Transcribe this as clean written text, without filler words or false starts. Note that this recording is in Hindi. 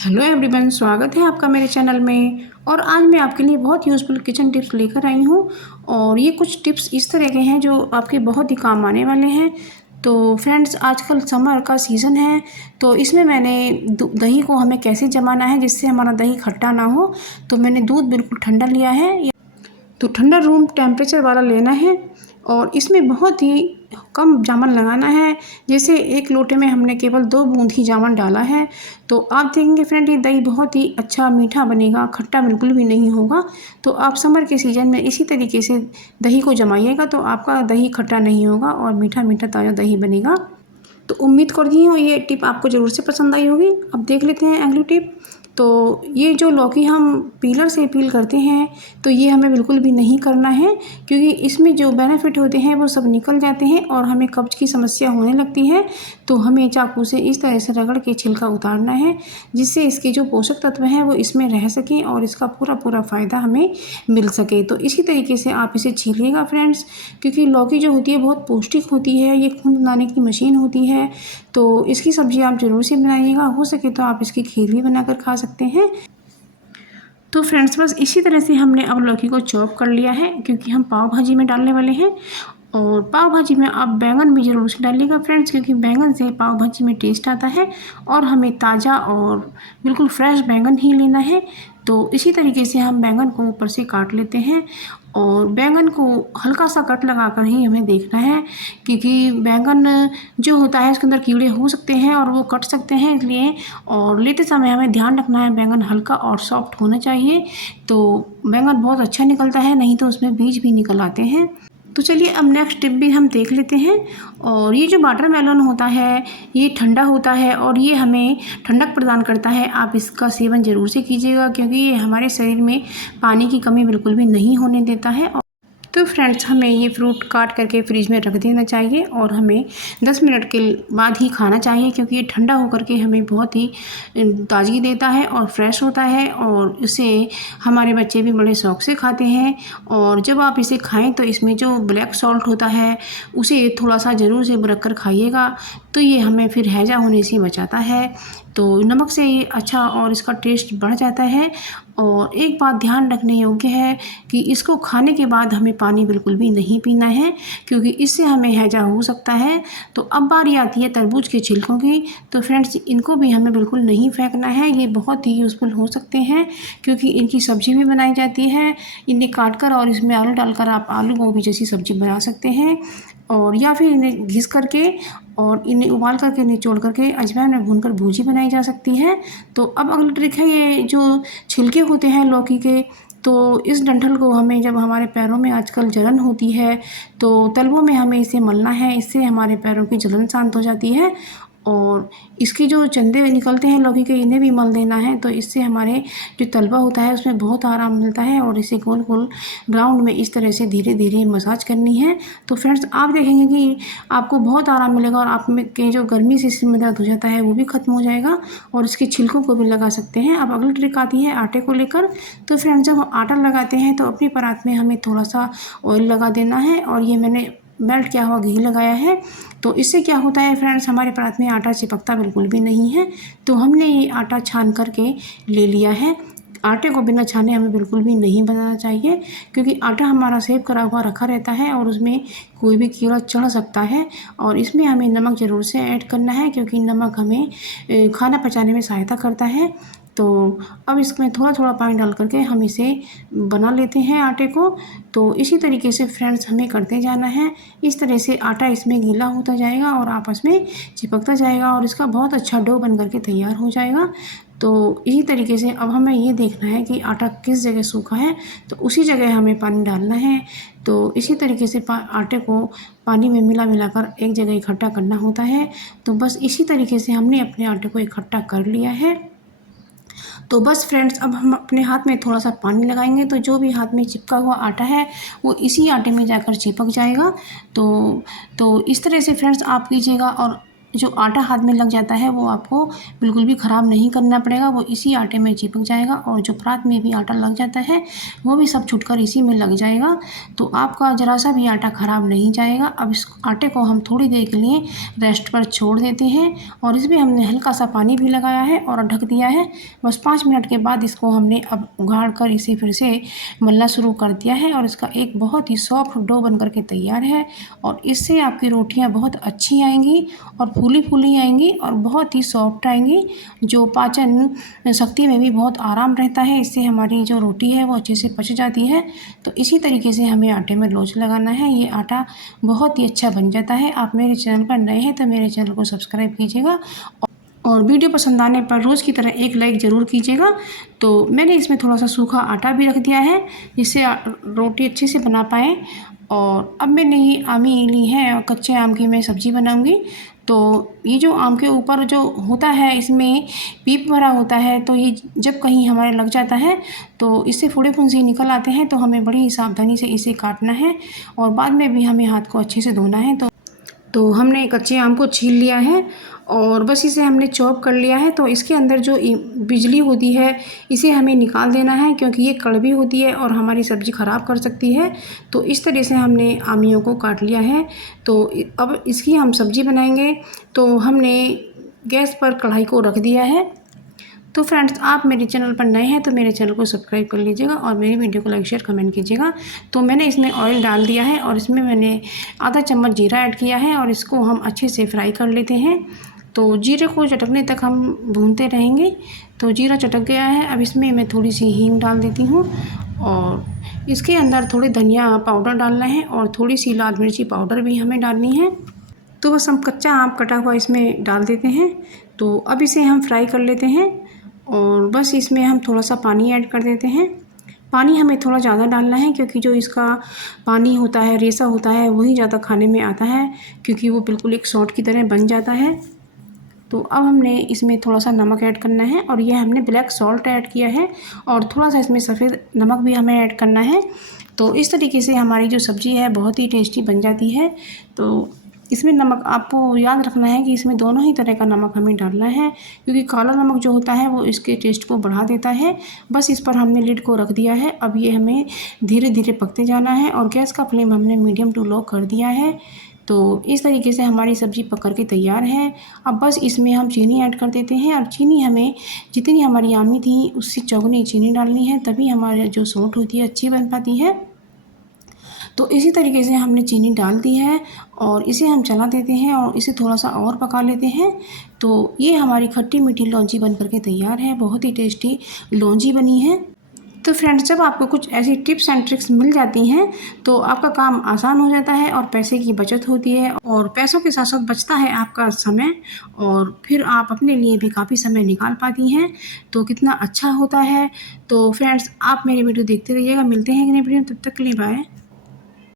हेलो एवरीवन, स्वागत है आपका मेरे चैनल में। और आज मैं आपके लिए बहुत यूज़फुल किचन टिप्स लेकर आई हूँ। और ये कुछ टिप्स इस तरह के हैं जो आपके बहुत ही काम आने वाले हैं। तो फ्रेंड्स, आजकल समर का सीज़न है, तो इसमें मैंने दही को हमें कैसे जमाना है जिससे हमारा दही खट्टा ना हो। तो मैंने दूध बिल्कुल ठंडा लिया है, तो ठंडा रूम टेम्परेचर वाला लेना है। और इसमें बहुत ही कम जामन लगाना है। जैसे एक लोटे में हमने केवल 2 बूंद ही जामन डाला है। तो आप देखेंगे फ्रेंड, ये दही बहुत ही अच्छा मीठा बनेगा, खट्टा बिल्कुल भी नहीं होगा। तो आप समर के सीज़न में इसी तरीके से दही को जमाइएगा तो आपका दही खट्टा नहीं होगा और मीठा मीठा ताज़ा दही बनेगा। तो उम्मीद करती हूँ ये टिप आपको ज़रूर से पसंद आई होगी। अब देख लेते हैं अगली टिप। तो ये जो लौकी हम पीलर से पील करते हैं, तो ये हमें बिल्कुल भी नहीं करना है, क्योंकि इसमें जो बेनिफिट होते हैं वो सब निकल जाते हैं और हमें कब्ज़ की समस्या होने लगती है। तो हमें चाकू से इस तरह से रगड़ के छिलका उतारना है, जिससे इसके जो पोषक तत्व हैं वो इसमें रह सकें और इसका पूरा पूरा फ़ायदा हमें मिल सके। तो इसी तरीके से आप इसे छीलिएगा फ्रेंड्स, क्योंकि लौकी जो होती है बहुत पौष्टिक होती है, ये खून बनाने की मशीन होती है। तो इसकी सब्ज़ी आप ज़रूर से बनाइएगा, हो सके तो आप इसकी खीर भी बनाकर खा सकते हैं। तो फ्रेंड्स, बस इसी तरह से हमने अब लौकी को चॉप कर लिया है, क्योंकि हम पाव भाजी में डालने वाले हैं। और पाव भाजी में आप बैंगन भी ज़रूर से डालिएगा फ्रेंड्स, क्योंकि बैंगन से पाव भाजी में टेस्ट आता है। और हमें ताज़ा और बिल्कुल फ्रेश बैंगन ही लेना है। तो इसी तरीके से हम बैंगन को ऊपर से काट लेते हैं। और बैंगन को हल्का सा कट लगा कर ही हमें देखना है, क्योंकि बैंगन जो होता है उसके अंदर कीड़े हो सकते हैं और वो कट सकते हैं, इसलिए। और लेते समय हमें ध्यान रखना है, बैंगन हल्का और सॉफ्ट होना चाहिए, तो बैंगन बहुत अच्छा निकलता है, नहीं तो उसमें बीज भी निकल आते हैं। तो चलिए अब नेक्स्ट टिप भी हम देख लेते हैं। और ये जो वाटरमेलन होता है, ये ठंडा होता है और ये हमें ठंडक प्रदान करता है। आप इसका सेवन ज़रूर से कीजिएगा, क्योंकि ये हमारे शरीर में पानी की कमी बिल्कुल भी नहीं होने देता है। तो फ्रेंड्स, हमें ये फ्रूट काट करके फ्रिज में रख देना चाहिए और हमें 10 मिनट के बाद ही खाना चाहिए, क्योंकि ये ठंडा होकर के हमें बहुत ही ताज़गी देता है और फ्रेश होता है। और इसे हमारे बच्चे भी बड़े शौक से खाते हैं। और जब आप इसे खाएं तो इसमें जो ब्लैक सॉल्ट होता है उसे थोड़ा सा ज़रूर से बुरक कर खाइएगा, तो ये हमें फिर हैजा होने से बचाता है। तो नमक से ये अच्छा और इसका टेस्ट बढ़ जाता है। और एक बात ध्यान रखने योग्य है कि इसको खाने के बाद हमें पानी बिल्कुल भी नहीं पीना है, क्योंकि इससे हमें हैजा हो सकता है। तो अब बारी आती है तरबूज के छिलकों की। तो फ्रेंड्स, इनको भी हमें बिल्कुल नहीं फेंकना है, ये बहुत ही यूज़फुल हो सकते हैं, क्योंकि इनकी सब्ज़ी भी बनाई जाती है। इन्हें काट कर और इसमें आलू डालकर आप आलू गोभी जैसी सब्ज़ी बना सकते हैं। और या फिर इन्हें घिस करके और इन्हें उबाल करके निचोड़ करके अजवाइन में भूनकर भूजी बनाई जा सकती है। तो अब अगली ट्रिक है, ये जो छिलके होते हैं लौकी के, तो इस डंठल को हमें, जब हमारे पैरों में आजकल जलन होती है, तो तलवों में हमें इसे मलना है। इससे हमारे पैरों की जलन शांत हो जाती है। और इसके जो चंदे निकलते हैं लौकी के, इन्हें भी मल देना है। तो इससे हमारे जो तलवा होता है उसमें बहुत आराम मिलता है। और इसे गोल गोल राउंड में इस तरह से धीरे धीरे मसाज करनी है। तो फ्रेंड्स, आप देखेंगे कि आपको बहुत आराम मिलेगा और आप में के जो गर्मी से सिर में दर्द हो जाता है वो भी ख़त्म हो जाएगा। और इसके छिलकों को भी लगा सकते हैं। अब अगली ट्रिक आती है आटे को लेकर। तो फ्रेंड्स, जब हम आटा लगाते हैं तो अपनी परात में हमें थोड़ा सा ऑयल लगा देना है। और ये मैंने मेल्ट किया हुआ घी लगाया है। तो इससे क्या होता है फ्रेंड्स, हमारे परात में आटा चिपकता बिल्कुल भी नहीं है। तो हमने ये आटा छान करके ले लिया है। आटे को बिना छाने हमें बिल्कुल भी नहीं बनाना चाहिए, क्योंकि आटा हमारा सेव करा हुआ रखा रहता है और उसमें कोई भी कीड़ा चढ़ सकता है। और इसमें हमें नमक ज़रूर से ऐड करना है, क्योंकि नमक हमें खाना पचाने में सहायता करता है। तो अब इसमें थोड़ा थोड़ा पानी डाल करके हम इसे बना लेते हैं आटे को। तो इसी तरीके से फ्रेंड्स हमें करते जाना है। इस तरह से आटा इसमें गीला होता जाएगा और आपस में चिपकता जाएगा और इसका बहुत अच्छा डो बन करके तैयार हो जाएगा। तो इसी तरीके से अब हमें ये देखना है कि आटा किस जगह सूखा है, तो उसी जगह हमें पानी डालना है। तो इसी तरीके से आटे को पानी में मिला मिलाकर एक जगह इकट्ठा करना होता है। तो बस इसी तरीके से हमने अपने आटे को इकट्ठा कर लिया है। तो बस फ्रेंड्स, अब हम अपने हाथ में थोड़ा सा पानी लगाएंगे, तो जो भी हाथ में चिपका हुआ आटा है वो इसी आटे में जाकर चिपक जाएगा। तो इस तरह से फ्रेंड्स आप कीजिएगा। और जो आटा हाथ में लग जाता है वो आपको बिल्कुल भी ख़राब नहीं करना पड़ेगा, वो इसी आटे में चिपक जाएगा। और जो परात में भी आटा लग जाता है वो भी सब छूटकर इसी में लग जाएगा, तो आपका ज़रा सा भी आटा ख़राब नहीं जाएगा। अब इस आटे को हम थोड़ी देर के लिए रेस्ट पर छोड़ देते हैं और इसमें हमने हल्का सा पानी भी लगाया है और ढक दिया है। बस 5 मिनट के बाद इसको हमने अब उघाड़ कर इसे फिर से मलना शुरू कर दिया है और इसका एक बहुत ही सॉफ्ट डो बन करके तैयार है। और इससे आपकी रोटियां बहुत अच्छी आएंगी और फूली फूली आएंगी और बहुत ही सॉफ्ट आएंगी, जो पाचन शक्ति में भी बहुत आराम रहता है। इससे हमारी जो रोटी है वो अच्छे से पच जाती है। तो इसी तरीके से हमें आटे में लोच लगाना है। ये आटा बहुत ही अच्छा बन जाता है। आप मेरे चैनल पर नए हैं तो मेरे चैनल को सब्सक्राइब कीजिएगा और वीडियो पसंद आने पर रोज़ की तरह एक लाइक ज़रूर कीजिएगा। तो मैंने इसमें थोड़ा सा सूखा आटा भी रख दिया है जिससे रोटी अच्छे से बना पाएँ। और अब मैंने ये आमी ली है और कच्चे आम की मैं सब्ज़ी बनाऊंगी। तो ये जो आम के ऊपर जो होता है इसमें पीप भरा होता है, तो ये जब कहीं हमारे लग जाता है तो इससे फोड़े फुंसी निकल आते हैं, तो हमें बड़ी ही सावधानी से इसे काटना है और बाद में भी हमें हाथ को अच्छे से धोना है। तो हमने कच्चे आम को छील लिया है और बस इसे हमने चॉप कर लिया है। तो इसके अंदर जो बिजली होती है इसे हमें निकाल देना है, क्योंकि ये कड़वी होती है और हमारी सब्ज़ी ख़राब कर सकती है। तो इस तरह से हमने आमियों को काट लिया है। तो अब इसकी हम सब्ज़ी बनाएंगे। तो हमने गैस पर कढ़ाई को रख दिया है। तो फ्रेंड्स, आप मेरे चैनल पर नए हैं तो मेरे चैनल को सब्सक्राइब कर लीजिएगा और मेरी वीडियो को लाइक शेयर कमेंट कीजिएगा। तो मैंने इसमें ऑयल डाल दिया है और इसमें मैंने आधा चम्मच जीरा ऐड किया है और इसको हम अच्छे से फ्राई कर लेते हैं। तो जीरे को चटकने तक हम भूनते रहेंगे। तो जीरा चटक गया है, अब इसमें मैं थोड़ी सी हींग डाल देती हूँ और इसके अंदर थोड़ी धनिया पाउडर डालना है और थोड़ी सी लाल मिर्ची पाउडर भी हमें डालनी है। तो बस हम कच्चा आम कटा हुआ इसमें डाल देते हैं। तो अब इसे हम फ्राई कर लेते हैं और बस इसमें हम थोड़ा सा पानी ऐड कर देते हैं। पानी हमें थोड़ा ज़्यादा डालना है, क्योंकि जो इसका पानी होता है, रेसा होता है, वही ज़्यादा खाने में आता है, क्योंकि वो बिल्कुल एक सॉस की तरह बन जाता है। तो अब हमने इसमें थोड़ा सा नमक ऐड करना है और ये हमने ब्लैक सॉल्ट ऐड किया है और थोड़ा सा इसमें सफ़ेद नमक भी हमें ऐड करना है। तो इस तरीके से हमारी जो सब्ज़ी है बहुत ही टेस्टी बन जाती है। तो इसमें नमक आपको याद रखना है कि इसमें दोनों ही तरह का नमक हमें डालना है, क्योंकि काला नमक जो होता है वो इसके टेस्ट को बढ़ा देता है। बस इस पर हमने लिड को रख दिया है। अब ये हमें धीरे धीरे पकते जाना है और गैस का फ्लेम हमने मीडियम टू लो कर दिया है। तो इस तरीके से हमारी सब्ज़ी पक कर के तैयार है। अब बस इसमें हम चीनी ऐड कर देते हैं और चीनी हमें जितनी हमारी आमी थी उससे चौगुनी चीनी डालनी है, तभी हमारे जो सौंठ होती है अच्छी बन पाती है। तो इसी तरीके से हमने चीनी डाल दी है और इसे हम चला देते हैं और इसे थोड़ा सा और पका लेते हैं। तो ये हमारी खट्टी मीठी लौंजी बन करके तैयार है। बहुत ही टेस्टी लौंजी बनी है। तो फ्रेंड्स, जब आपको कुछ ऐसी टिप्स एंड ट्रिक्स मिल जाती हैं तो आपका काम आसान हो जाता है और पैसे की बचत होती है और पैसों के साथ साथ बचता है आपका समय, और फिर आप अपने लिए भी काफ़ी समय निकाल पाती हैं। तो कितना अच्छा होता है। तो फ्रेंड्स, आप मेरी वीडियो देखते रहिएगा। मिलते हैं अगले वीडियो में, तब तक के लिए बाय।